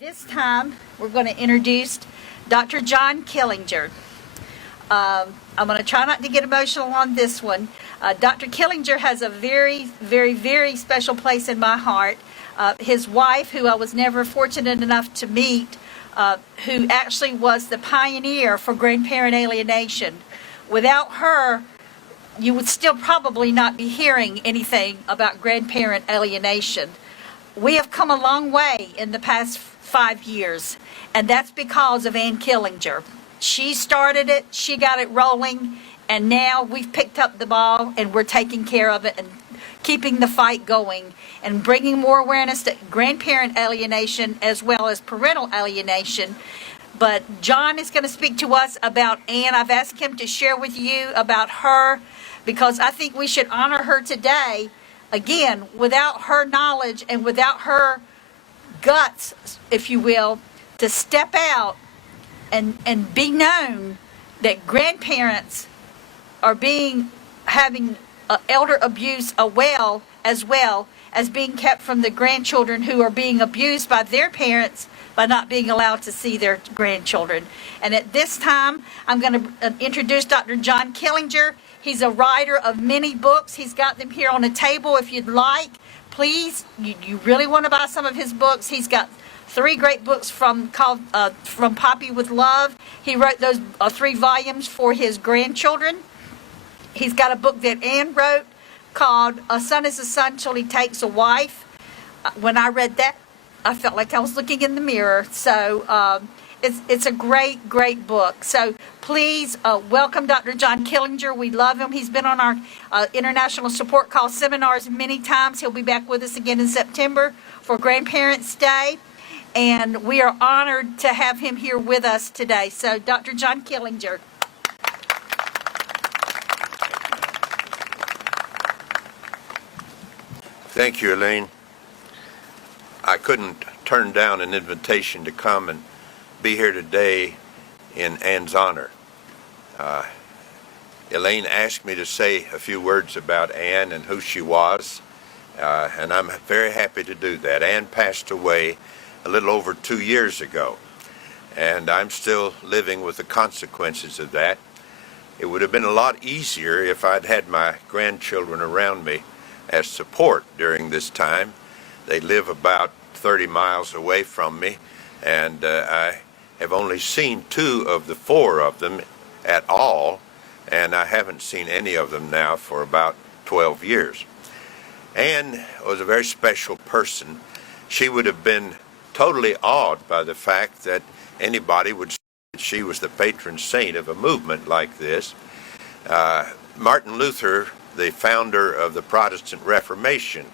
This time, we're going to introduce Dr. John Killinger. I'm going to try not to get emotional on this one. Dr. Killinger has a very, very, very special place in my heart. His wife, who I was never fortunate enough to meet, who actually was the pioneer for grandparent alienation. Without her, you would still probably not be hearing anything about grandparent alienation. We have come a long way in the past 5 years, and that's because of Ann Killinger. She started it, she got it rolling, and now we've picked up the ball and we're taking care of it and keeping the fight going and bringing more awareness to grandparent alienation as well as parental alienation. But John is going to speak to us about Ann. I've asked him to share with you about her because I think we should honor her today. Again, without her knowledge and without her guts, if you will, to step out and be known that grandparents are having elder abuse as well as being kept from the grandchildren who are being abused by their parents by not being allowed to see their grandchildren. And at this time, I'm going to introduce Dr. John Killinger. He's a writer of many books. He's got them here on the table if you'd like. Please, you really want to buy some of his books. He's got 3 great books called From Poppy with Love. He wrote those 3 volumes for his grandchildren. He's got a book that Ann wrote called A Son is a Son Till He Takes a Wife. When I read that, I felt like I was looking in the mirror. So it's a great, great book. So please welcome Dr. John Killinger. We love him. He's been on our International Support Call seminars many times. He'll be back with us again in September for Grandparents' Day. And we are honored to have him here with us today. So Dr. John Killinger. Thank you, Elaine. I couldn't turn down an invitation to come and be here today in Ann's honor. Elaine asked me to say a few words about Ann and who she was, and I'm very happy to do that. Ann passed away a little over 2 years ago, and I'm still living with the consequences of that. It would have been a lot easier if I'd had my grandchildren around me as support during this time. They live about 30 miles away from me, and I have only seen 2 of the 4 of them at all, and I haven't seen any of them now for about 12 years. Ann was a very special person. She would have been totally awed by the fact that anybody would say that she was the patron saint of a movement like this. Martin Luther, the founder of the Protestant Reformation,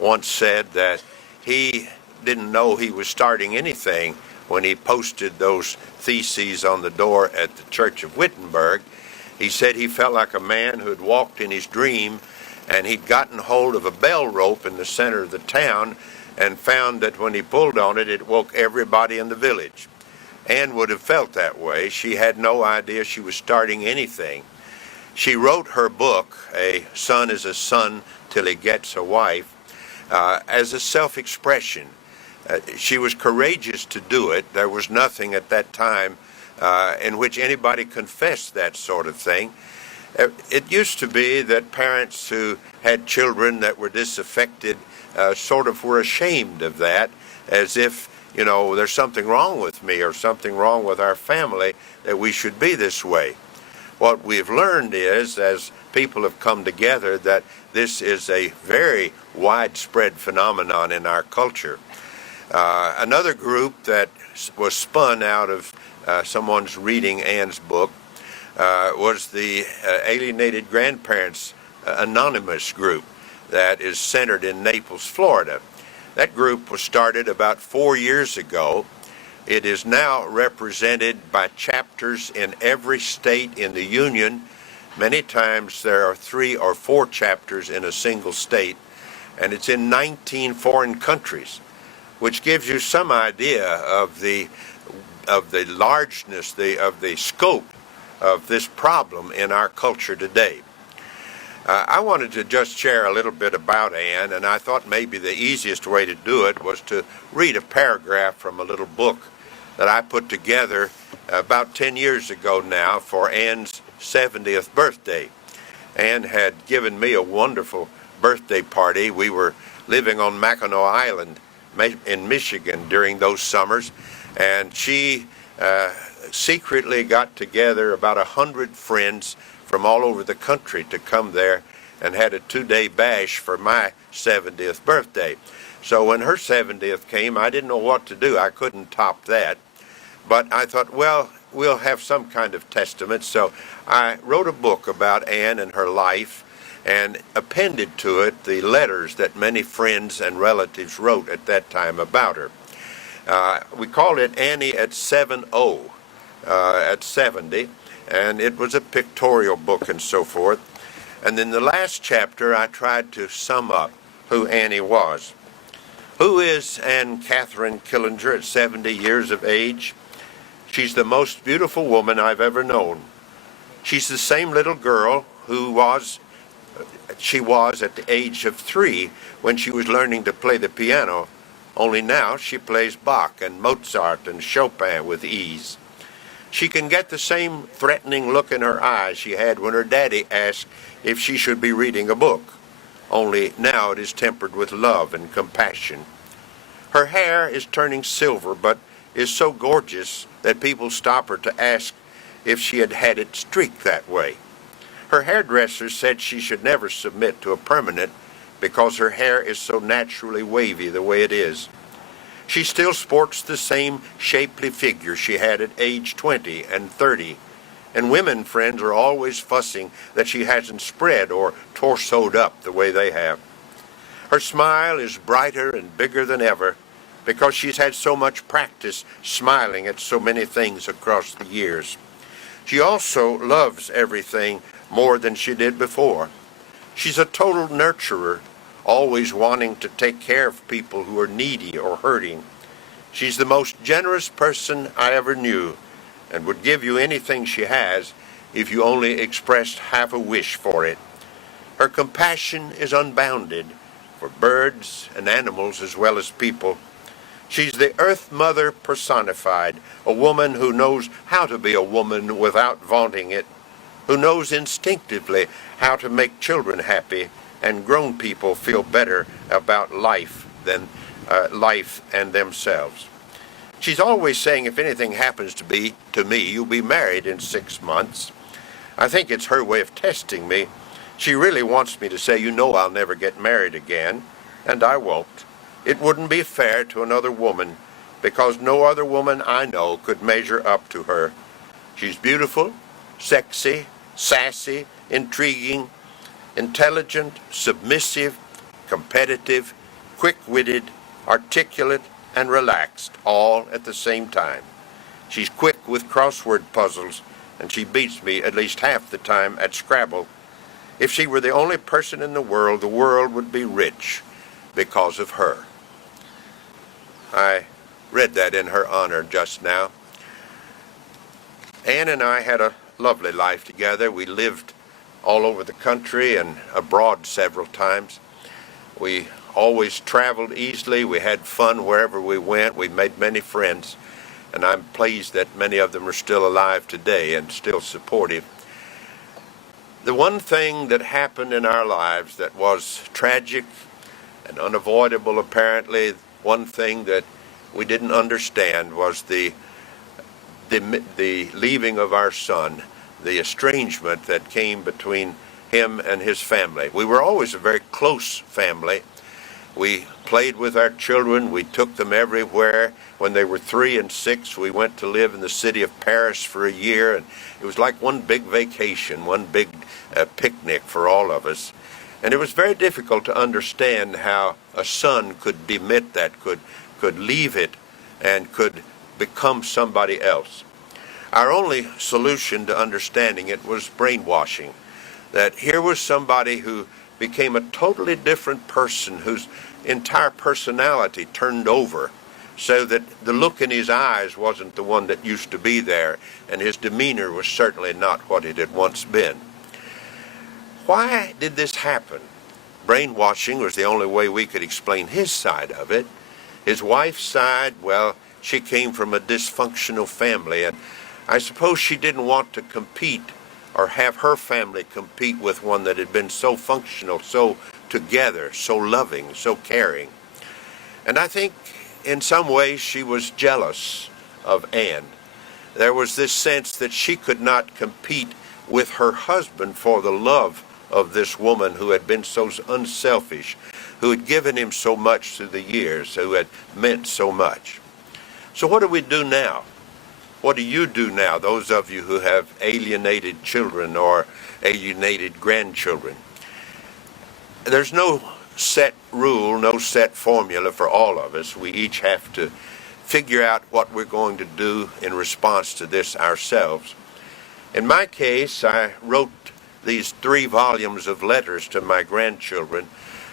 once said that he didn't know he was starting anything when he posted those theses on the door at the Church of Wittenberg. He said he felt like a man who had walked in his dream and he'd gotten hold of a bell rope in the center of the town and found that when he pulled on it, it woke everybody in the village. Ann would have felt that way. She had no idea she was starting anything. She wrote her book, A Son is a Son Till He Gets a Wife, as a self-expression. She was courageous to do it. There was nothing at that time in which anybody confessed that sort of thing. It used to be that parents who had children that were disaffected sort of were ashamed of that, as if, there's something wrong with me or something wrong with our family that we should be this way. What we've learned is, as people have come together, that this is a very widespread phenomenon in our culture. Another group that was spun out of someone's reading Ann's book was the Alienated Grandparents Anonymous group that is centered in Naples, Florida. That group was started about 4 years ago. It is now represented by chapters in every state in the Union. Many times there are 3 or 4 chapters in a single state, and it's in 19 foreign countries, which gives you some idea of the largeness, of the scope of this problem in our culture today. I wanted to just share a little bit about Anne, and I thought maybe the easiest way to do it was to read a paragraph from a little book that I put together about 10 years ago now for Anne's 70th birthday. Anne had given me a wonderful birthday party. We were living on Mackinac Island in Michigan during those summers, and she secretly got together about 100 friends from all over the country to come there and had a 2-day bash for my 70th birthday. So when her 70th came, I didn't know what to do. I couldn't top that. But I thought, well, we'll have some kind of testament. So I wrote a book about Anne and her life and appended to it the letters that many friends and relatives wrote at that time about her. We called it Annie at 7-0, at 70. And it was a pictorial book and so forth. And in the last chapter, I tried to sum up who Annie was. Who is Anne Catherine Killinger at 70 years of age? She's the most beautiful woman I've ever known. She's the same little girl she was at the age of 3 when she was learning to play the piano, only now she plays Bach and Mozart and Chopin with ease. She can get the same threatening look in her eyes she had when her daddy asked if she should be reading a book, only now it is tempered with love and compassion. Her hair is turning silver, but is so gorgeous that people stop her to ask if she had had it streaked that way. Her hairdresser said she should never submit to a permanent because her hair is so naturally wavy the way it is. She still sports the same shapely figure she had at age 20 and 30, and women friends are always fussing that she hasn't spread or torsoed up the way they have. Her smile is brighter and bigger than ever because she's had so much practice smiling at so many things across the years. She also loves everything more than she did before. She's a total nurturer, always wanting to take care of people who are needy or hurting. She's the most generous person I ever knew and would give you anything she has if you only expressed half a wish for it. Her compassion is unbounded for birds and animals as well as people. She's the Earth Mother personified, a woman who knows how to be a woman without vaunting it, who knows instinctively how to make children happy and grown people feel better about life than life and themselves. She's always saying if anything happens to me, you'll be married in 6 months. I think it's her way of testing me. She really wants me to say, you know I'll never get married again, and I won't. It wouldn't be fair to another woman because no other woman I know could measure up to her. She's beautiful, sexy, sassy, intriguing, intelligent, submissive, competitive, quick-witted, articulate, and relaxed, all at the same time. She's quick with crossword puzzles, and she beats me at least half the time at Scrabble. If she were the only person in the world would be rich because of her. I read that in her honor just now. Anne and I had a lovely life together. We lived all over the country and abroad several times. We always traveled easily. We had fun wherever we went. We made many friends, and I'm pleased that many of them are still alive today and still supportive. The one thing that happened in our lives that was tragic and unavoidable, apparently, one thing that we didn't understand was the leaving of our son, the estrangement that came between him and his family. We were always a very close family. We played with our children. We took them everywhere. When they were 3 and 6, we went to live in the city of Paris for a year, and it was like one big vacation, one big picnic for all of us. And it was very difficult to understand how a son could demit that, could leave it, and could become somebody else. Our only solution to understanding it was brainwashing, that here was somebody who became a totally different person, whose entire personality turned over, so that the look in his eyes wasn't the one that used to be there, and his demeanor was certainly not what it had once been. Why did this happen? Brainwashing was the only way we could explain his side of it. His wife's side, well, she came from a dysfunctional family, and I suppose she didn't want to compete or have her family compete with one that had been so functional, so together, so loving, so caring. And I think in some ways she was jealous of Ann. There was this sense that she could not compete with her husband for the love of this woman who had been so unselfish, who had given him so much through the years, who had meant so much. So what do we do now? What do you do now, those of you who have alienated children or alienated grandchildren? There's no set rule, no set formula for all of us. We each have to figure out what we're going to do in response to this ourselves. In my case, I wrote these 3 volumes of letters to my grandchildren,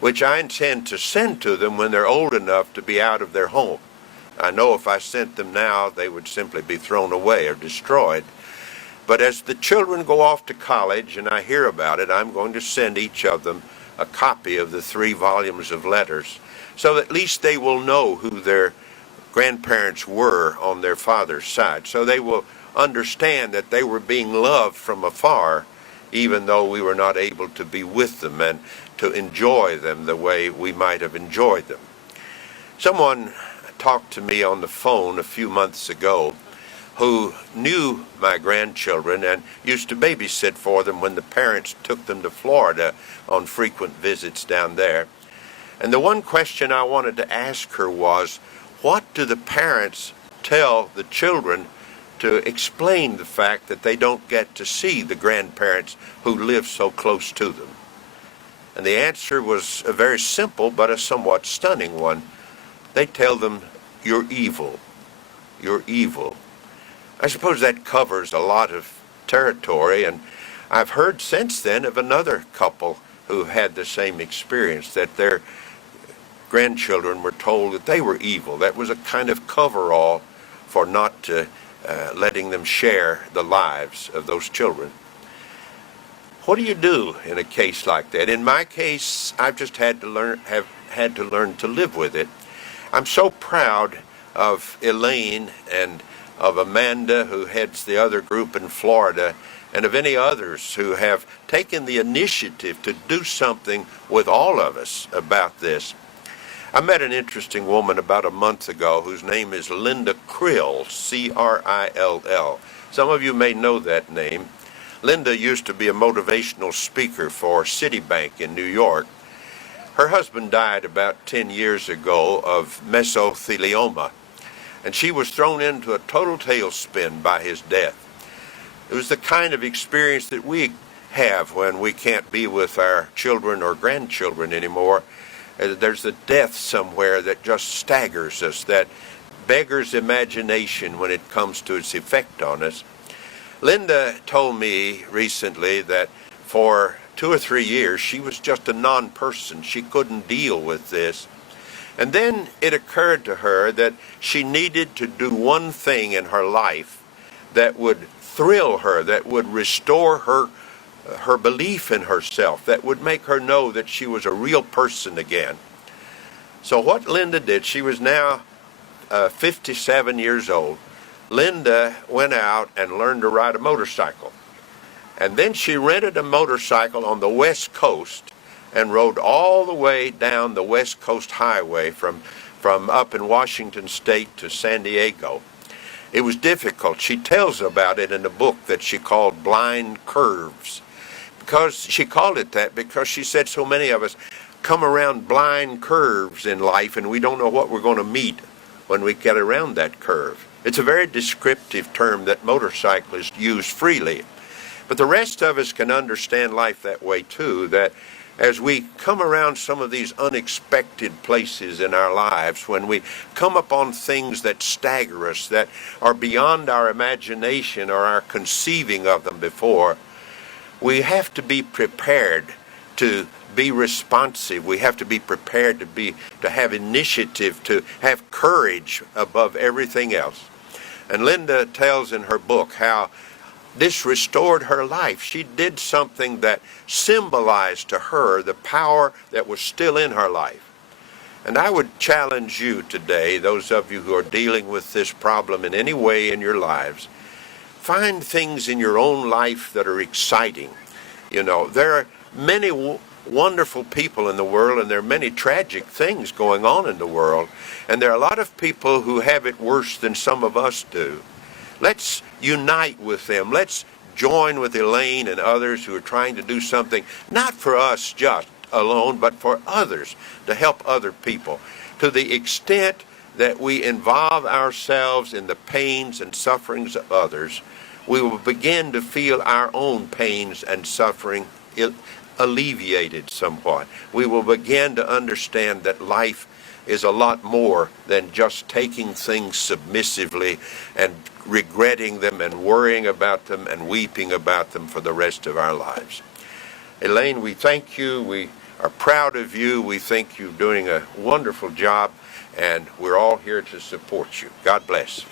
which I intend to send to them when they're old enough to be out of their home. I know if I sent them now, they would simply be thrown away or destroyed. But as the children go off to college and I hear about it, I'm going to send each of them a copy of the 3 volumes of letters, so at least they will know who their grandparents were on their father's side. So they will understand that they were being loved from afar, even though we were not able to be with them and to enjoy them the way we might have enjoyed them. Someone talked to me on the phone a few months ago who knew my grandchildren and used to babysit for them when the parents took them to Florida on frequent visits down there. And the one question I wanted to ask her was, what do the parents tell the children to explain the fact that they don't get to see the grandparents who live so close to them? And the answer was a very simple but a somewhat stunning one. They tell them, "You're evil. You're evil." I suppose that covers a lot of territory, and I've heard since then of another couple who had the same experience, that their grandchildren were told that they were evil. That was a kind of coverall for not letting them share the lives of those children. What do you do in a case like that? In my case, I've just have had to learn to live with it. I'm so proud of Elaine and of Amanda, who heads the other group in Florida, and of any others who have taken the initiative to do something with all of us about this. I met an interesting woman about a month ago whose name is Linda Krill, C-R-I-L-L. Some of you may know that name. Linda used to be a motivational speaker for Citibank in New York. Her husband died about 10 years ago of mesothelioma, and she was thrown into a total tailspin by his death. It was the kind of experience that we have when we can't be with our children or grandchildren anymore. There's a death somewhere that just staggers us, that beggars imagination when it comes to its effect on us. Linda told me recently that for 2 or 3 years she was just a non-person. She couldn't deal with this. And then it occurred to her that she needed to do one thing in her life that would thrill her, that would restore her belief in herself, that would make her know that she was a real person again. So what Linda did, she was now 57 years old. Linda went out and learned to ride a motorcycle. And then she rented a motorcycle on the West Coast and rode all the way down the West Coast Highway from up in Washington State to San Diego. It was difficult. She tells about it in a book that she called Blind Curves. Because she called it that because she said so many of us come around blind curves in life and we don't know what we're going to meet when we get around that curve. It's a very descriptive term that motorcyclists use freely. But the rest of us can understand life that way too, that as we come around some of these unexpected places in our lives, when we come upon things that stagger us, that are beyond our imagination or our conceiving of them before, we have to be prepared to be responsive. We have to be prepared to have initiative, to have courage above everything else. And Linda tells in her book how this restored her life. She did something that symbolized to her the power that was still in her life. And I would challenge you today, those of you who are dealing with this problem in any way in your lives, find things in your own life that are exciting. You know, there are many wonderful people in the world, and there are many tragic things going on in the world, and there are a lot of people who have it worse than some of us do. Let's unite with them. Let's join with Elaine and others who are trying to do something, not for us just alone, but for others, to help other people. To the extent that we involve ourselves in the pains and sufferings of others, we will begin to feel our own pains and suffering alleviated somewhat. We will begin to understand that life is a lot more than just taking things submissively and regretting them and worrying about them and weeping about them for the rest of our lives. Elaine, we thank you. We are proud of you. We think you're doing a wonderful job, and we're all here to support you. God bless.